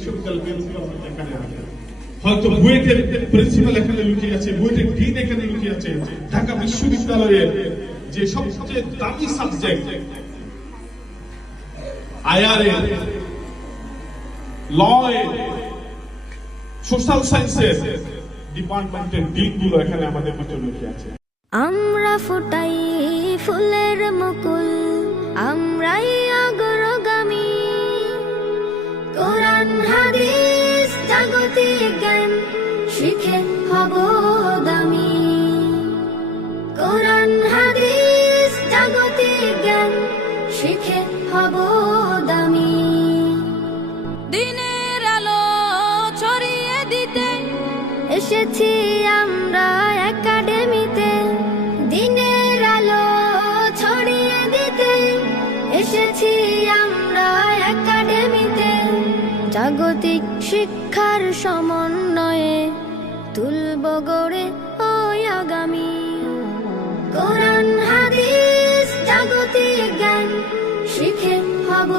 বিশ্ববিদ্যালয় এখানে আছে, হয়তো বুয়েটের প্রিন্সিপাল এখানে লুকিয়ে আছে, বুয়েটের ডিন এখানে লুকিয়ে আছে, ঢাকা বিশ্ববিদ্যালয়ের যে সবচেয়ে দামি সাবজেক্ট আইআরএ, ল, সোশ্যাল সায়েন্সের ডিপার্টমেন্টের ডিনগুলো এখানে আমাদের ভিতরে লুকিয়ে আছে। আমরা ফুটাই ফুলের মুকুল, আমরাই অগ্রগামী। কোরআন হাদিস জাগতিক জ্ঞান শিখে হব দামি। কোরআন হাদিস জাগতিক জ্ঞান শিখে হব দামি। দিনের আলো ছড়িয়ে দিতে এসেছি আমরা একাডেমিতে। দিনের আলো ছড়িয়ে দিতে এসেছি আমরা একাডেমিতে। জাগতিক শিক্ষার সমন্বয়ে তুলব গড়ে ওই আগামী। কোরআন হাদিস জাগতিক জ্ঞান শিখে হব